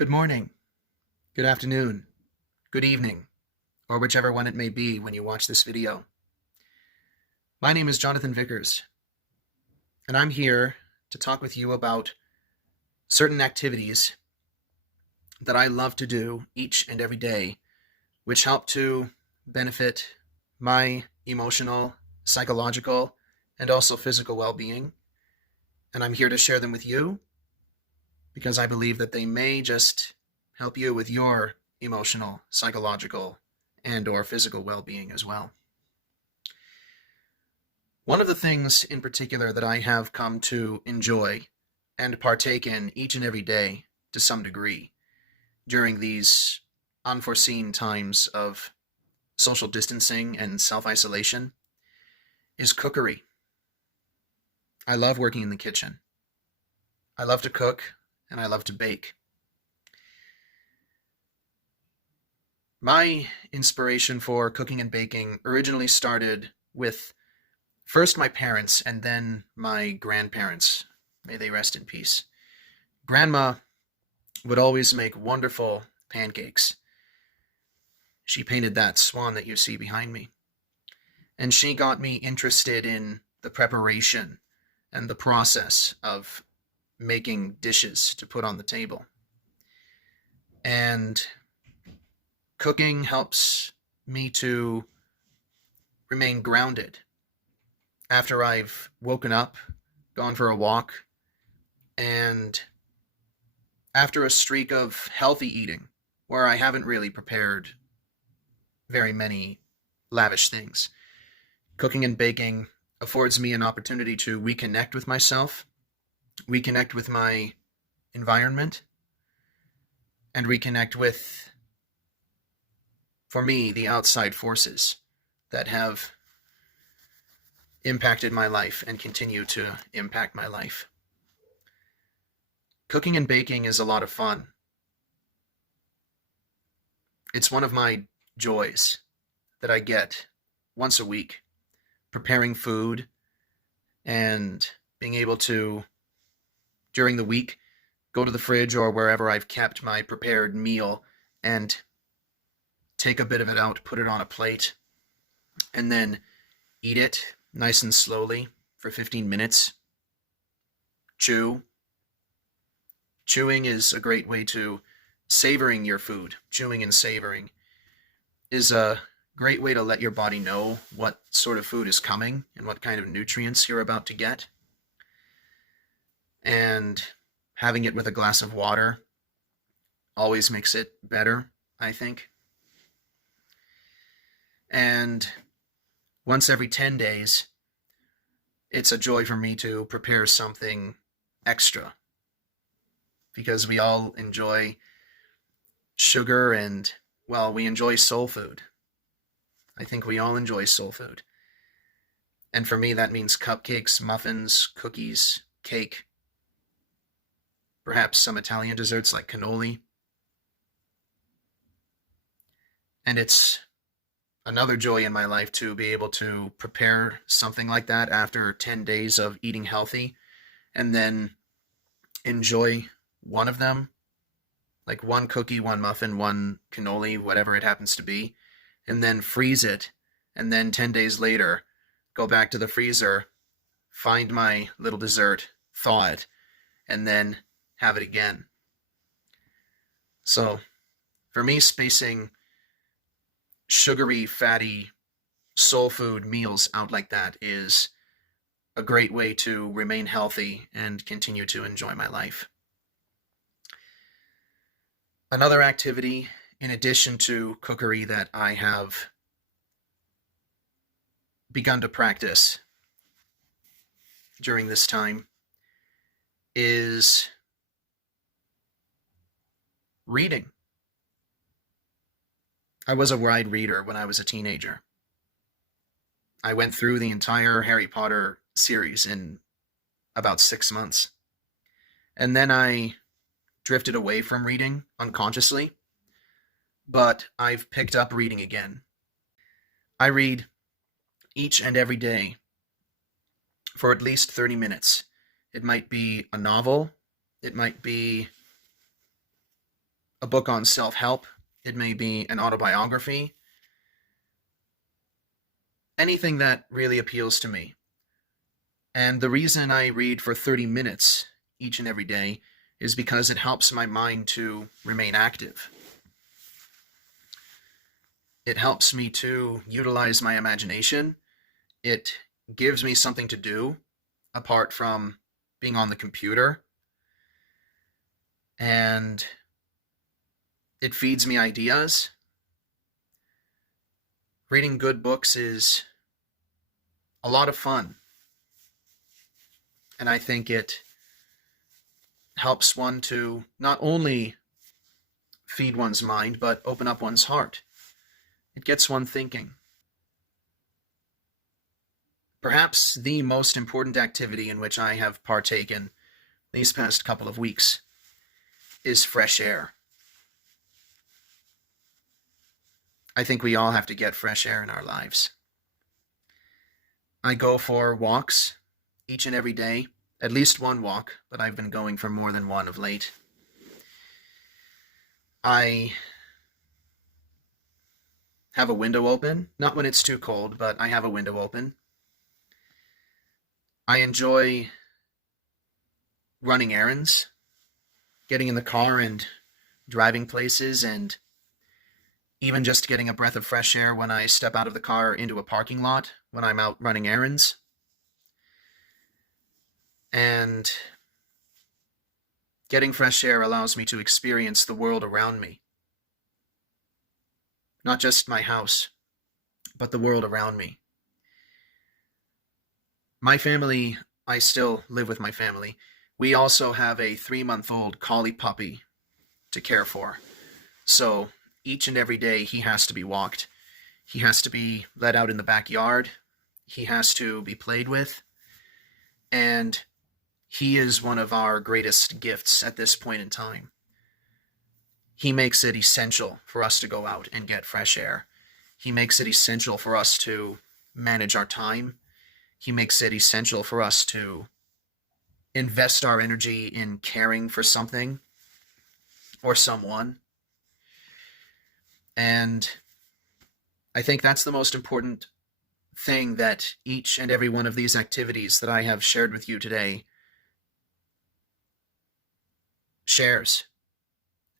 Good morning, good afternoon, good evening, or whichever one it may be when you watch this video. My name is Jonathan Vickers, and I'm here to talk with you about certain activities that I love to do each and every day, which help to benefit my emotional, psychological, and also physical well-being. And I'm here to share them with you because I believe that they may just help you with your emotional, psychological, and or physical well-being as well. One of the things in particular that I have come to enjoy and partake in each and every day to some degree during these unforeseen times of social distancing and self-isolation is cookery. I love working in the kitchen. I love to cook and I love to bake. My inspiration for cooking and baking originally started with first my parents and then my grandparents. May they rest in peace. Grandma would always make wonderful pancakes. She painted that swan that you see behind me. And she got me interested in the preparation and the process of making dishes to put on the table. And cooking helps me to remain grounded after I've woken up, gone for a walk, and after a streak of healthy eating where I haven't really prepared very many lavish things. Cooking and baking affords me an opportunity to reconnect with myself, reconnect with my environment, and reconnect with, for me, the outside forces that have impacted my life and continue to impact my life. Cooking and baking is a lot of fun. It's one of my joys that I get once a week, preparing food and being able to, during the week, go to the fridge or wherever I've kept my prepared meal and take a bit of it out, put it on a plate, and then eat it nice and slowly for 15 minutes. Chew. Chewing is a great way to savoring your food. Chewing and savoring is a great way to let your body know what sort of food is coming and what kind of nutrients you're about to get. And having it with a glass of water always makes it better, I think. And once every 10 days, it's a joy for me to prepare something extra because we all enjoy sugar and, well, we enjoy soul food. I think we all enjoy soul food. And for me, that means cupcakes, muffins, cookies, cake, perhaps some Italian desserts like cannoli. And it's another joy in my life to be able to prepare something like that after 10 days of eating healthy and then enjoy one of them, like one cookie, one muffin, one cannoli, whatever it happens to be, and then freeze it, and then 10 days later, go back to the freezer, find my little dessert, thaw it, and then have it again. So, for me, spacing sugary, fatty, soul food meals out like that is a great way to remain healthy and continue to enjoy my life. Another activity, in addition to cookery, that I have begun to practice during this time is reading. I was a wide reader when I was a teenager. I went through the entire Harry Potter series in about 6 months. And then I drifted away from reading unconsciously, but I've picked up reading again. I read each and every day for at least 30 minutes. It might be a novel, it might be a book on self-help. It may be an autobiography. Anything that really appeals to me. And the reason I read for 30 minutes each and every day is because it helps my mind to remain active. It helps me to utilize my imagination. It gives me something to do apart from being on the computer. And it feeds me ideas. Reading good books is a lot of fun. And I think it helps one to not only feed one's mind, but open up one's heart. It gets one thinking. Perhaps the most important activity in which I have partaken these past couple of weeks is fresh air. I think we all have to get fresh air in our lives. I go for walks each and every day, at least one walk, but I've been going for more than one of late. I have a window open, not when it's too cold, but I have a window open. I enjoy running errands, getting in the car and driving places, and even just getting a breath of fresh air when I step out of the car into a parking lot when I'm out running errands. And getting fresh air allows me to experience the world around me. Not just my house, but the world around me. My family, I still live with my family. We also have a 3-month-old collie puppy to care for. So each and every day he has to be walked. He has to be let out in the backyard. He has to be played with. And he is one of our greatest gifts at this point in time. He makes it essential for us to go out and get fresh air. He makes it essential for us to manage our time. He makes it essential for us to invest our energy in caring for something or someone. And I think that's the most important thing that each and every one of these activities that I have shared with you today shares.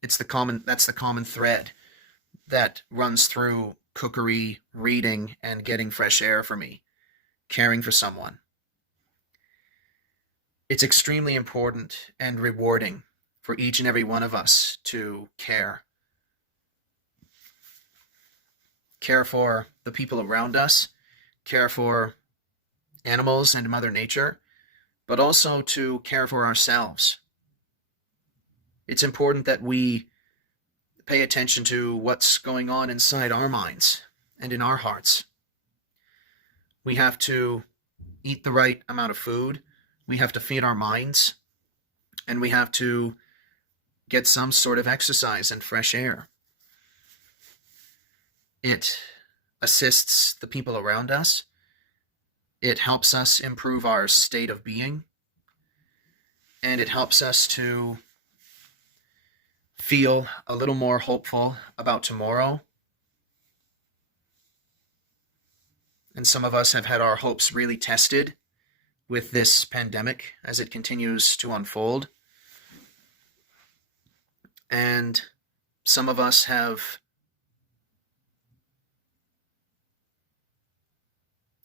That's the common thread that runs through cookery, reading, and getting fresh air for me, caring for someone. It's extremely important and rewarding for each and every one of us to care. Care for the people around us, care for animals and Mother Nature, but also to care for ourselves. It's important that we pay attention to what's going on inside our minds and in our hearts. We have to eat the right amount of food. We have to feed our minds. And we have to get some sort of exercise and fresh air. It assists the people around us. It helps us improve our state of being. And it helps us to feel a little more hopeful about tomorrow. And some of us have had our hopes really tested with this pandemic as it continues to unfold. And some of us have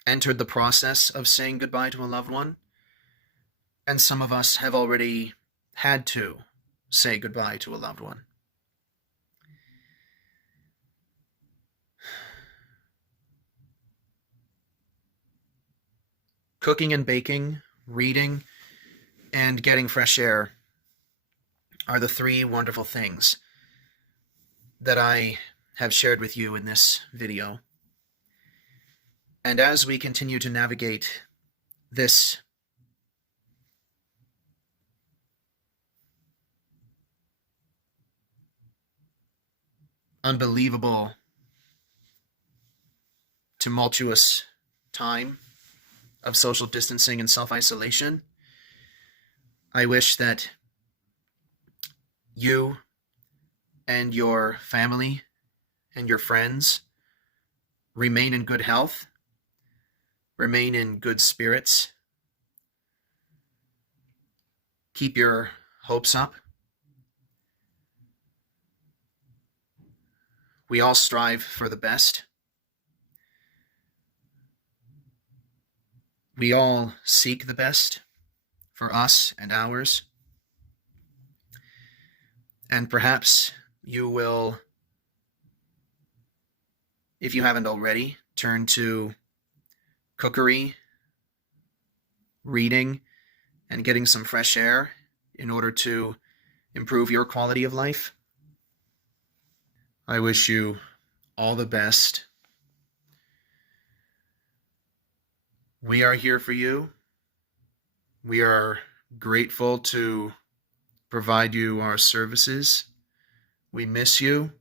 entered the process of saying goodbye to a loved one. And some of us have already had to say goodbye to a loved one. Cooking and baking, reading, and getting fresh air are the 3 wonderful things that I have shared with you in this video. And as we continue to navigate this unbelievable, tumultuous time of social distancing and self-isolation, I wish that you and your family and your friends remain in good health, remain in good spirits, keep your hopes up. We all strive for the best. We all seek the best for us and ours. And perhaps you will, if you haven't already, turn to cookery, reading, and getting some fresh air in order to improve your quality of life. I wish you all the best. We are here for you. We are grateful to provide you our services. We miss you.